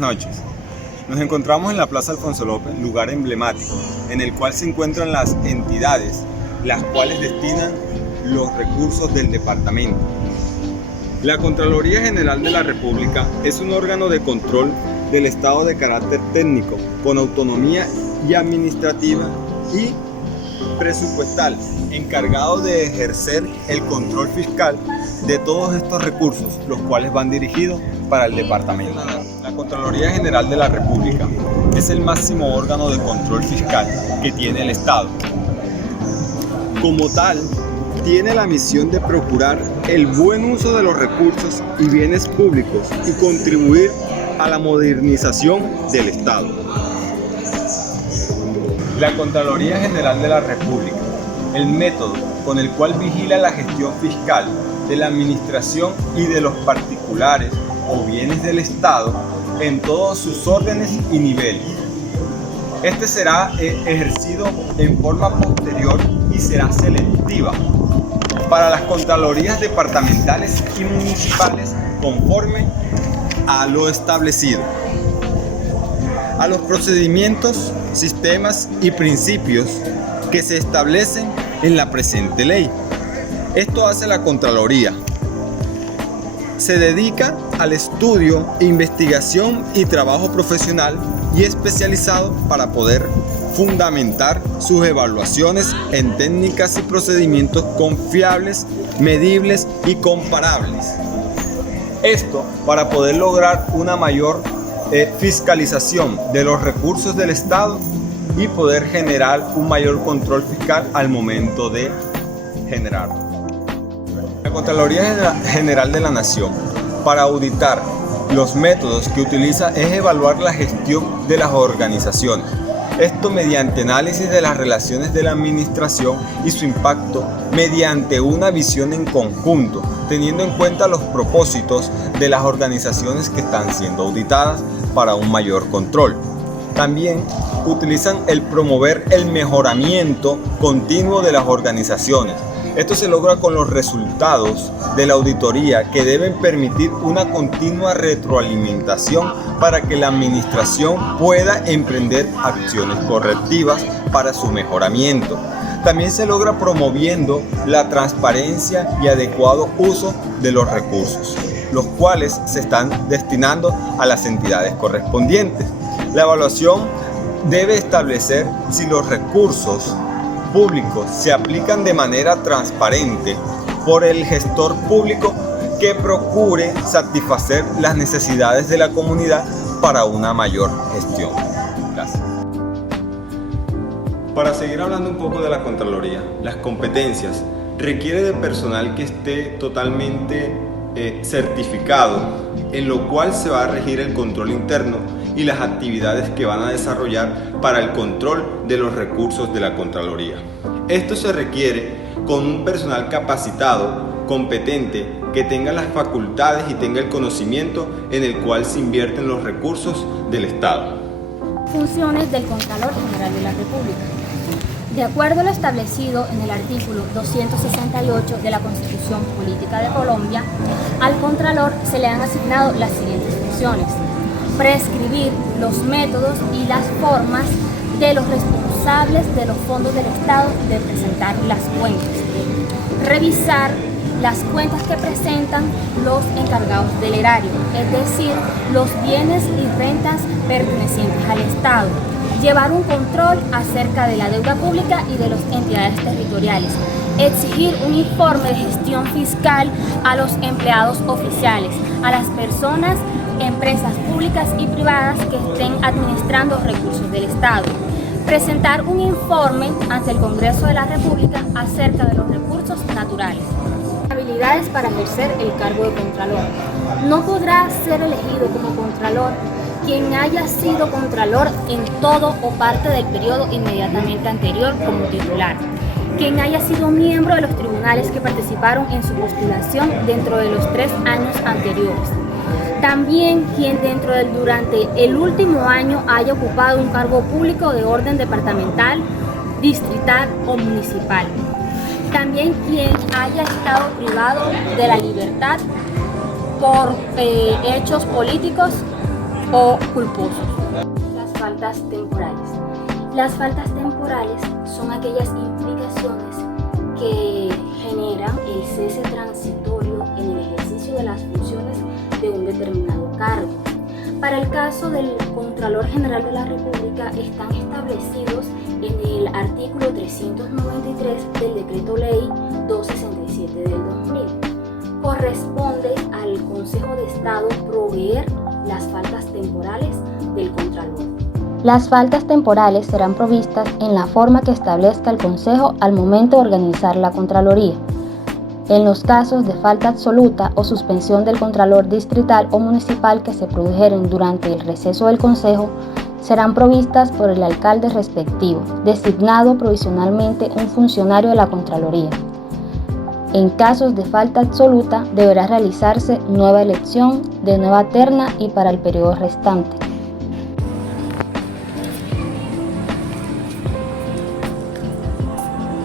buenas noches. Nos encontramos en la Plaza Alfonso López, lugar emblemático, en el cual se encuentran las entidades, las cuales destinan los recursos del departamento. La Contraloría General de la República es un órgano de control del Estado de carácter técnico, con autonomía y administrativa y presupuestal, encargado de ejercer el control fiscal de todos estos recursos, los cuales van dirigidos para el departamento. La Contraloría General de la República es el máximo órgano de control fiscal que tiene el Estado. Como tal, tiene la misión de procurar el buen uso de los recursos y bienes públicos y contribuir a la modernización del Estado. La Contraloría General de la República, el método con el cual vigila la gestión fiscal de la administración y de los particulares o bienes del Estado en todos sus órdenes y niveles. Este será ejercido en forma posterior y será selectiva para las contralorías departamentales y municipales conforme a lo establecido. A los procedimientos, sistemas y principios que se establecen en la presente ley. Esto hace la Contraloría. Se dedica al estudio, investigación y trabajo profesional y especializado para poder fundamentar sus evaluaciones en técnicas y procedimientos confiables, medibles y comparables. Esto para poder lograr una mayor fiscalización de los recursos del Estado y poder generar un mayor control fiscal al momento de generarlo. La Contraloría General de la Nación, para auditar los métodos que utiliza, es evaluar la gestión de las organizaciones. Esto mediante análisis de las relaciones de la administración y su impacto mediante una visión en conjunto, teniendo en cuenta los propósitos de las organizaciones que están siendo auditadas para un mayor control. También utilizan el promover el mejoramiento continuo de las organizaciones. Esto se logra con los resultados de la auditoría, que deben permitir una continua retroalimentación para que la administración pueda emprender acciones correctivas para su mejoramiento. También se logra promoviendo la transparencia y adecuado uso de los recursos, los cuales se están destinando a las entidades correspondientes. La evaluación debe establecer si los recursos públicos se aplican de manera transparente por el gestor público que procure satisfacer las necesidades de la comunidad para una mayor gestión. Gracias. Para seguir hablando un poco de la Contraloría, las competencias requiere de personal que esté totalmente certificado, en lo cual se va a regir el control interno y las actividades que van a desarrollar para el control de los recursos de la Contraloría. Esto se requiere con un personal capacitado, competente, que tenga las facultades y tenga el conocimiento en el cual se invierten los recursos del Estado. Funciones del Contralor General de la República. De acuerdo a lo establecido en el artículo 268 de la Constitución Política de Colombia, al Contralor se le han asignado las siguientes funciones: prescribir los métodos y las formas de los responsables de los fondos del Estado de presentar las cuentas, revisar las cuentas que presentan los encargados del erario, es decir, los bienes y rentas pertenecientes al Estado, llevar un control acerca de la deuda pública y de las entidades territoriales, exigir un informe de gestión fiscal a los empleados oficiales, a las personas, empresas públicas y privadas que estén administrando recursos del Estado, presentar un informe ante el Congreso de la República acerca de los recursos naturales. Habilidades para ejercer el cargo de Contralor. No podrá ser elegido como Contralor quien haya sido Contralor en todo o parte del periodo inmediatamente anterior como titular, quien haya sido miembro de los tribunales que participaron en su postulación dentro de los 3 años anteriores. También quien durante el último año haya ocupado un cargo público de orden departamental, distrital o municipal. También quien haya estado privado de la libertad por hechos políticos o culposos. Las faltas temporales. Las faltas temporales son aquellas implicaciones que generan el cese transitorio en el ejercicio de las funciones de un determinado cargo. Para el caso del Contralor General de la República están establecidos en el artículo 393 del Decreto Ley 267 del 2000. Corresponde al Consejo de Estado proveer las faltas temporales del Contralor. Las faltas temporales serán provistas en la forma que establezca el Consejo al momento de organizar la Contraloría. En los casos de falta absoluta o suspensión del Contralor distrital o municipal que se produjeren durante el receso del Consejo, serán provistas por el alcalde respectivo, designado provisionalmente un funcionario de la Contraloría. En casos de falta absoluta, deberá realizarse nueva elección de nueva terna y para el periodo restante.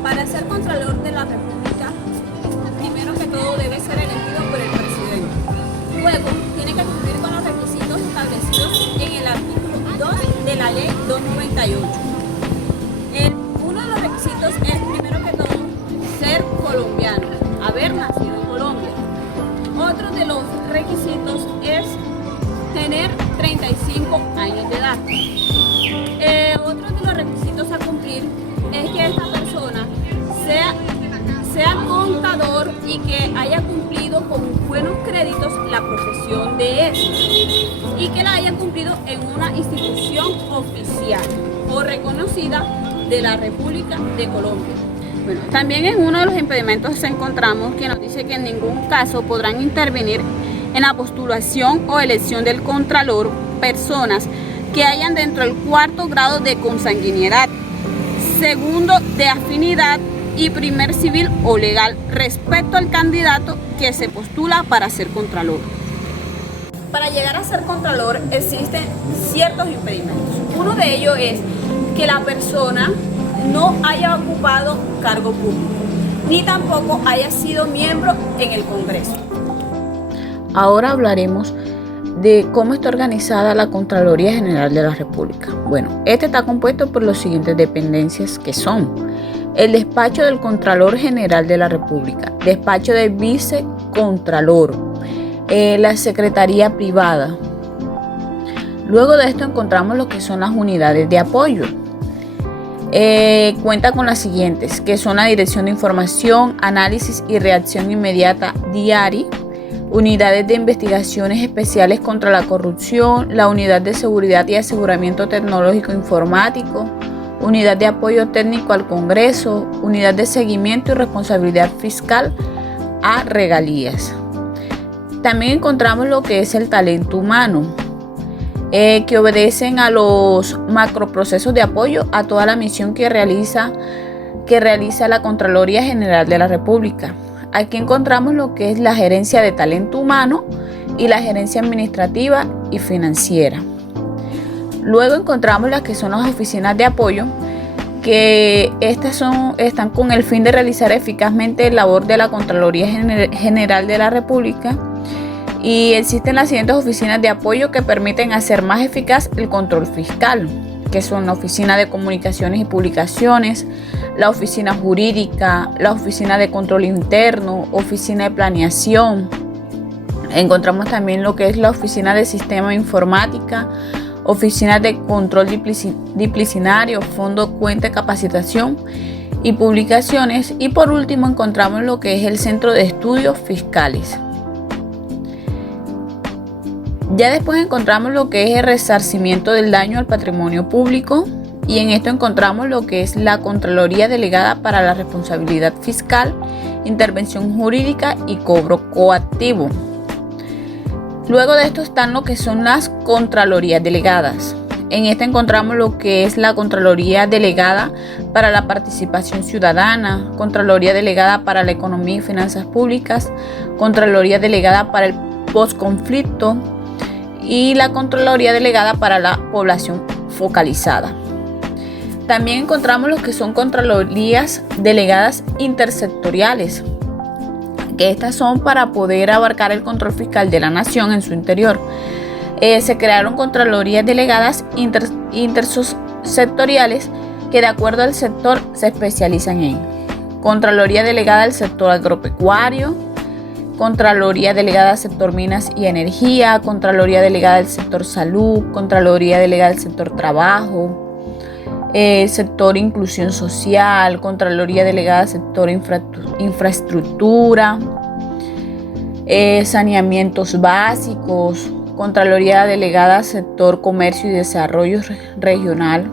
Para ser Contralor de la República, primero que todo debe ser elegido por el presidente. Luego, tiene que cumplir con los requisitos establecidos en el artículo 2 de la Ley 298. Uno de los requisitos es, primero que todo, ser colombiano, haber nacido en Colombia. Otro de los requisitos es tener 35 años de edad. Otro de los requisitos a cumplir es que esta persona sea contador y que haya cumplido con buenos créditos la profesión de él y que la haya cumplido en una institución oficial o reconocida de la República de Colombia. Bueno, también en uno de los impedimentos encontramos que nos dice que en ningún caso podrán intervenir en la postulación o elección del Contralor personas que hayan dentro del 4º grado de consanguinidad, 2º de afinidad y 1er civil o legal respecto al candidato que se postula para ser Contralor. Para llegar a ser Contralor existen ciertos impedimentos. Uno de ellos es que la persona no haya ocupado cargo público, ni tampoco haya sido miembro en el Congreso. Ahora hablaremos de cómo está organizada la Contraloría General de la República. Bueno, este está compuesto por las siguientes dependencias que son: el despacho del Contralor General de la República, despacho del Vicecontralor, la Secretaría Privada. Luego de esto encontramos lo que son las unidades de apoyo. Cuenta con las siguientes, que son la Dirección de Información, Análisis y Reacción Inmediata DIARI, unidades de investigaciones especiales contra la corrupción, la Unidad de Seguridad y Aseguramiento Tecnológico Informático, Unidad de Apoyo Técnico al Congreso, Unidad de Seguimiento y Responsabilidad Fiscal a Regalías. También encontramos lo que es el talento humano, que obedecen a los macroprocesos de apoyo a toda la misión que realiza la Contraloría General de la República. Aquí encontramos lo que es la gerencia de talento humano y la gerencia administrativa y financiera. Luego encontramos las que son las oficinas de apoyo, que están con el fin de realizar eficazmente la labor de la Contraloría General de la República, y existen las siguientes oficinas de apoyo que permiten hacer más eficaz el control fiscal, que son la Oficina de Comunicaciones y Publicaciones, la Oficina Jurídica, la Oficina de Control Interno, Oficina de Planeación. Encontramos también lo que es la Oficina de Sistema Informática, Oficina de Control Disciplinario, Fondo Cuenta de Capacitación y Publicaciones. Y por último encontramos lo que es el Centro de Estudios Fiscales. Ya después encontramos lo que es el resarcimiento del daño al patrimonio público, y en esto encontramos lo que es la Contraloría Delegada para la Responsabilidad Fiscal, Intervención Jurídica y Cobro Coactivo. Luego de esto están lo que son las Contralorías Delegadas. En esta encontramos lo que es la Contraloría Delegada para la Participación Ciudadana, Contraloría Delegada para la Economía y Finanzas Públicas, Contraloría Delegada para el Postconflicto y la Contraloría Delegada para la Población Focalizada. También encontramos lo que son Contralorías Delegadas Intersectoriales, que estas son para poder abarcar el control fiscal de la nación en su interior. Se crearon contralorías delegadas intersectoriales que de acuerdo al sector se especializan en Contraloría delegada del sector agropecuario, Contraloría delegada del sector minas y energía, Contraloría delegada del sector salud, Contraloría delegada del sector trabajo, sector inclusión social, Contraloría delegada del sector infraestructura, saneamientos básicos, Contraloría delegada al sector comercio y desarrollo regional.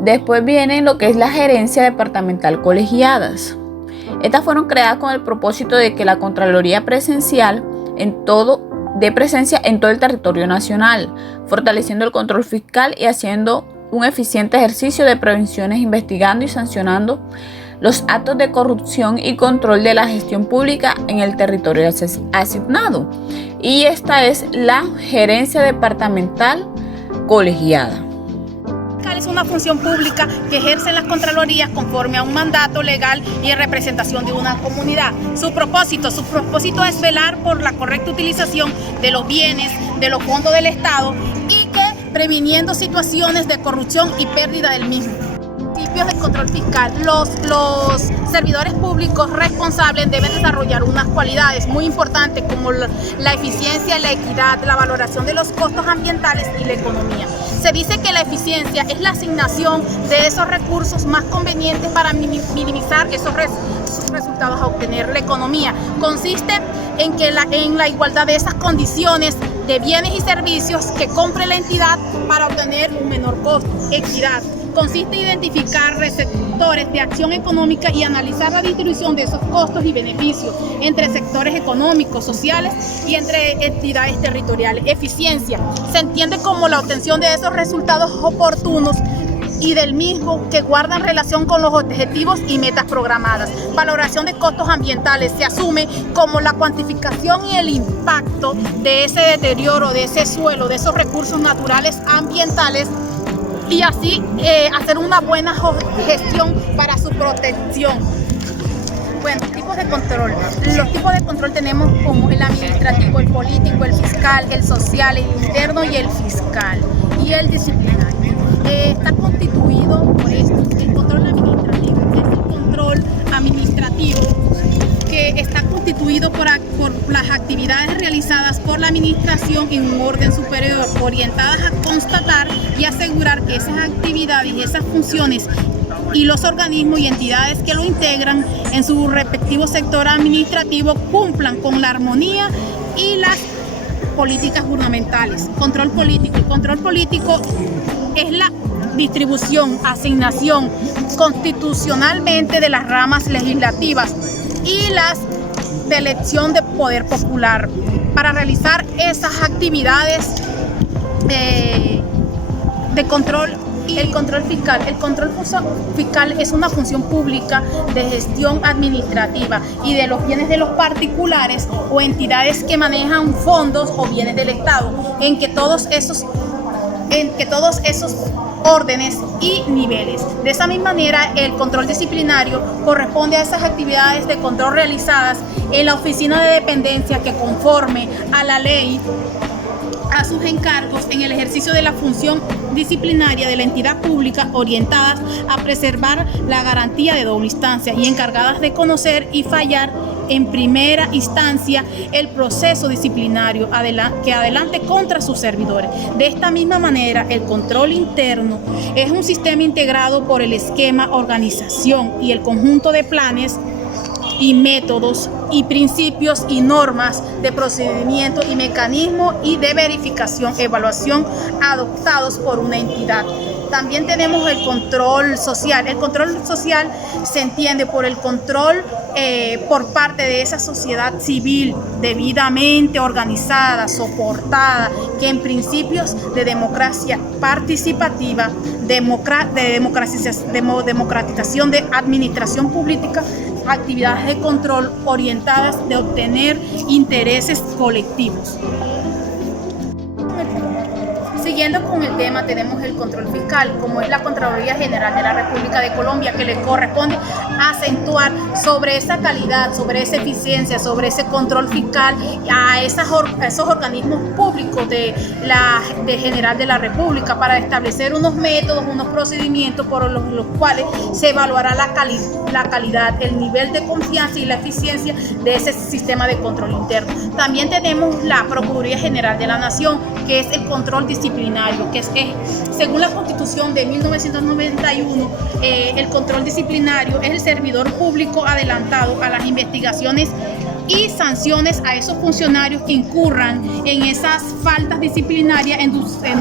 Después viene lo que es la gerencia departamental colegiadas. Estas fueron creadas con el propósito de que la Contraloría presencial de presencia en todo el territorio nacional, fortaleciendo el control fiscal y haciendo un eficiente ejercicio de prevenciones, investigando y sancionando los actos de corrupción y control de la gestión pública en el territorio asignado. Y esta es la gerencia departamental colegiada. Es una función pública que ejercen las contralorías conforme a un mandato legal y en representación de una comunidad. Su propósito es velar por la correcta utilización de los bienes, de los fondos del Estado y que previniendo situaciones de corrupción y pérdida del mismo. Principios del control fiscal. Los servidores públicos responsables deben desarrollar unas cualidades muy importantes como la eficiencia, la equidad, la valoración de los costos ambientales y la economía. Se dice que la eficiencia es la asignación de esos recursos más convenientes para minimizar esos resultados a obtener. La economía consiste en la igualdad de esas condiciones de bienes y servicios que compre la entidad para obtener un menor costo. Equidad consiste en identificar receptores de acción económica y analizar la distribución de esos costos y beneficios entre sectores económicos, sociales y entre entidades territoriales. Eficiencia se entiende como la obtención de esos resultados oportunos y del mismo que guardan relación con los objetivos y metas programadas. Valoración de costos ambientales se asume como la cuantificación y el impacto de ese deterioro, de ese suelo, de esos recursos naturales ambientales y así hacer una buena gestión para su protección. Bueno, tipos de control. Los tipos de control tenemos como el administrativo, el político, el fiscal, el social, el interno y el fiscal. Y el disciplinario. Está constituido por esto. El control administrativo es el control administrativo que está constituido por las actividades realizadas por la administración en un orden superior, orientadas a constatar y asegurar que esas actividades y esas funciones y los organismos y entidades que lo integran en su respectivo sector administrativo cumplan con la armonía y las políticas gubernamentales. Control político. El control político es la distribución, asignación constitucionalmente de las ramas legislativas y las de elección de poder popular para realizar esas actividades de control. El control fiscal. El control fiscal es una función pública de gestión administrativa y de los bienes de los particulares o entidades que manejan fondos o bienes del Estado, en que todos esos órdenes y niveles. De esa misma manera, el control disciplinario corresponde a esas actividades de control realizadas en la oficina de dependencia que conforme a la ley a sus encargos en el ejercicio de la función disciplinaria de la entidad pública orientadas a preservar la garantía de doble instancia y encargadas de conocer y fallar en primera instancia el proceso disciplinario que adelante contra sus servidores. De esta misma manera, el control interno es un sistema integrado por el esquema, organización y el conjunto de planes y métodos y principios y normas de procedimiento y mecanismos y de verificación, evaluación adoptados por una entidad. También tenemos el control social. El control social se entiende por el control por parte de esa sociedad civil debidamente organizada, soportada, que en principios de democracia participativa, democratización de administración pública, actividades de control orientadas de obtener intereses colectivos. Siguiendo con el tema, tenemos el control fiscal, como es la Contraloría General de la República de Colombia, que le corresponde acentuar sobre esa calidad, sobre esa eficiencia, sobre ese control fiscal a esos organismos públicos de General de la República, para establecer unos métodos, unos procedimientos por los cuales se evaluará la calidad, el nivel de confianza y la eficiencia de ese sistema de control interno. También tenemos la Procuraduría General de la Nación, que es el control disciplinario, que es según la Constitución de 1991, el control disciplinario es el servidor público adelantado a las investigaciones y sanciones a esos funcionarios que incurran en esas faltas disciplinarias en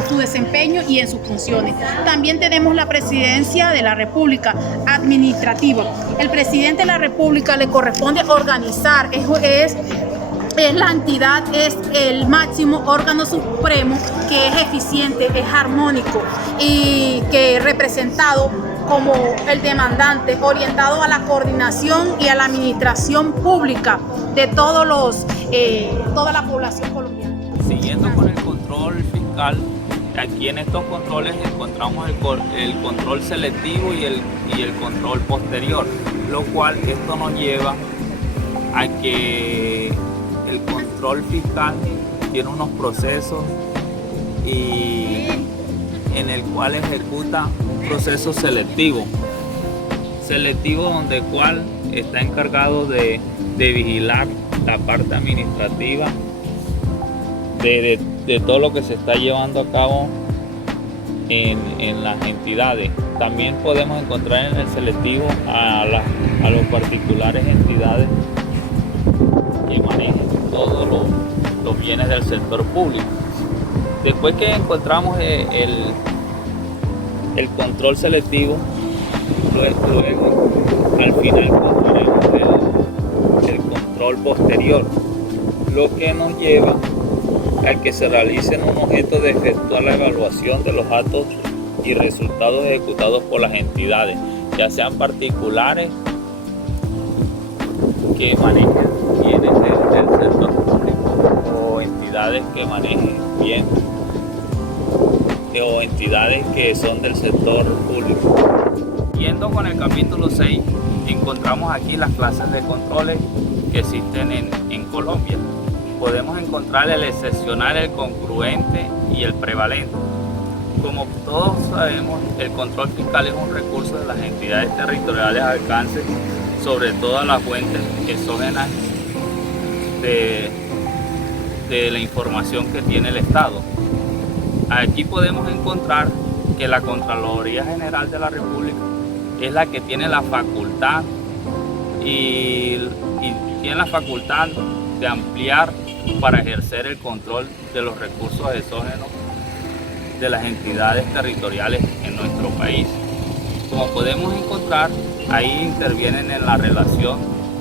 su desempeño y en sus funciones. También tenemos la Presidencia de la República Administrativa. El presidente de la República le corresponde organizar, es la entidad, es el máximo órgano supremo que es eficiente, es armónico y que representado como el demandante, orientado a la coordinación y a la administración pública de toda la población colombiana. Siguiendo con el control fiscal, aquí en estos controles encontramos el control selectivo y el control posterior, lo cual esto nos lleva a que el control fiscal tiene unos procesos y en el cual ejecuta un proceso selectivo donde cual está encargado de vigilar la parte administrativa de todo lo que se está llevando a cabo en las entidades. También podemos encontrar en el selectivo a los particulares entidades que manejan todos los bienes del sector público. Después que encontramos el control selectivo, luego al final encontraremos el control posterior, lo que nos lleva a que se realicen un objeto de efectuar la evaluación de los actos y resultados ejecutados por las entidades, ya sean particulares que manejen bienes del sector público o entidades que manejen bien o entidades que son del sector público. Yendo con el capítulo 6, encontramos aquí las clases de controles que existen en Colombia. Podemos encontrar el excepcional, el congruente y el prevalente. Como todos sabemos, el control fiscal es un recurso de las entidades territoriales al alcance sobre todas las fuentes exógenas de la información que tiene el Estado. Aquí podemos encontrar que la Contraloría General de la República es la que tiene la facultad y tiene la facultad de ampliar para ejercer el control de los recursos exógenos de las entidades territoriales en nuestro país. Como podemos encontrar, ahí intervienen en la relación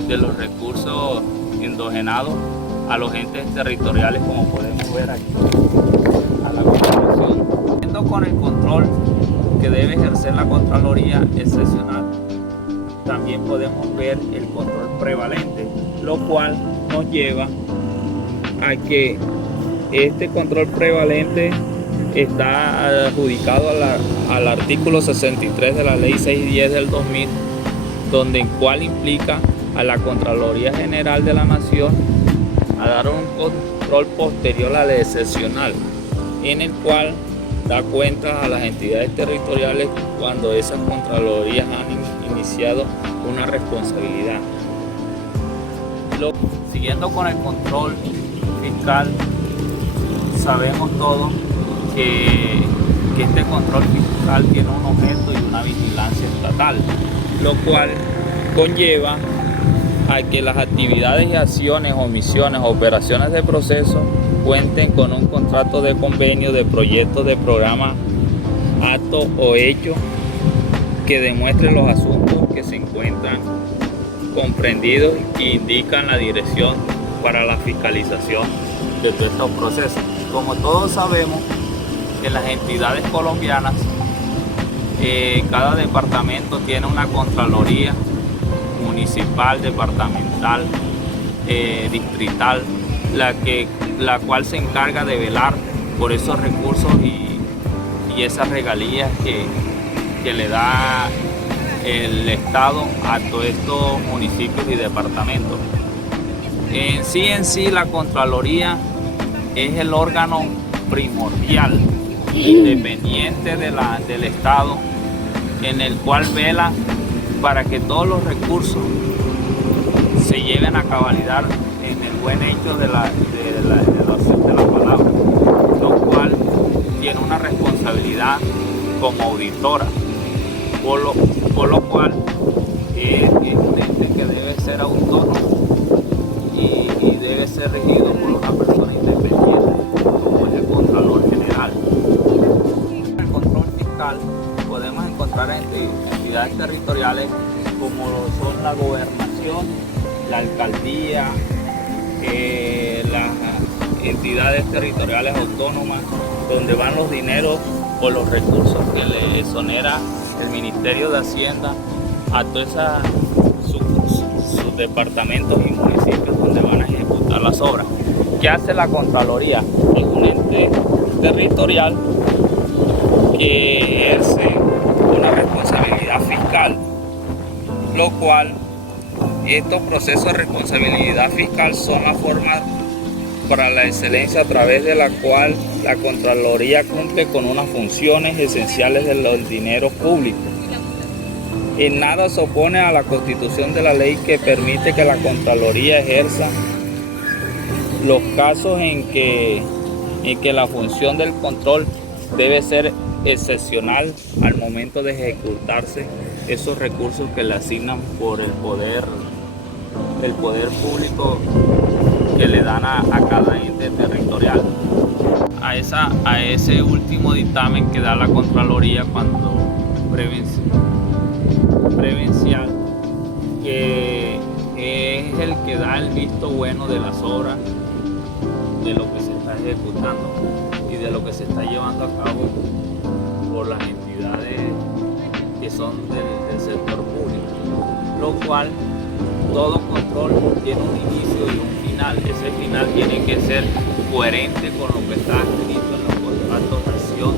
de los recursos endogenados a los entes territoriales, como podemos ver aquí, a la continuación. Siguiendo con el control que debe ejercer la Contraloría excepcional, también podemos ver el control prevalente, lo cual nos lleva a que este control prevalente está adjudicado al artículo 63 de la Ley 610 del 2000, donde en cual implica a la Contraloría General de la Nación a dar un control posterior al excepcional, en el cual da cuenta a las entidades territoriales cuando esas contralorías han iniciado una responsabilidad. Siguiendo con el control fiscal, sabemos todos que este control fiscal tiene un objeto y una vigilancia estatal, lo cual conlleva a que las actividades y acciones, omisiones, operaciones de proceso cuenten con un contrato de convenio, de proyecto, de programa, acto o hecho que demuestre los asuntos que se encuentran comprendidos e indican la dirección para la fiscalización de todos estos procesos. Como todos sabemos, en las entidades colombianas, cada departamento tiene una contraloría municipal, departamental, distrital, la cual se encarga de velar por esos recursos y y esas regalías que le da el Estado a todos estos municipios y departamentos. En sí la Contraloría es el órgano primordial, independiente del Estado, en el cual vela para que todos los recursos se lleven a cabalidad en el buen hecho de la palabra, lo cual tiene una responsabilidad como auditora, por lo cual es un ente que debe ser autónomo y debe ser regido por una persona independiente, como es el Contralor General. El control fiscal podemos encontrar entidades territoriales como son la gobernación, la alcaldía, las entidades territoriales autónomas, donde van los dineros o los recursos que le exonera el Ministerio de Hacienda a todos sus departamentos y municipios donde van a ejecutar las obras. ¿Qué hace la Contraloría? Es un ente territorial que ejerce una responsabilidad fiscal, lo cual estos procesos de responsabilidad fiscal son la forma para la excelencia a través de la cual la Contraloría cumple con unas funciones esenciales de los dineros públicos. En nada se opone a la Constitución de la ley que permite que la Contraloría ejerza los casos en que la función del control debe ser excepcional al momento de ejecutarse esos recursos que le asignan por el poder público que le dan a cada ente territorial. A ese último dictamen que da la Contraloría cuando prevencial, que es el que da el visto bueno de las obras, de lo que se está ejecutando y de lo que se está llevando a cabo por las entidades que son del sector público, lo cual todo control tiene un inicio y un final. Ese final tiene que ser coherente con lo que está escrito en los contratos de acción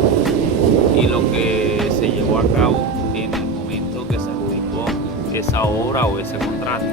y lo que se llevó a cabo en el momento que se adjudicó esa obra o ese contrato.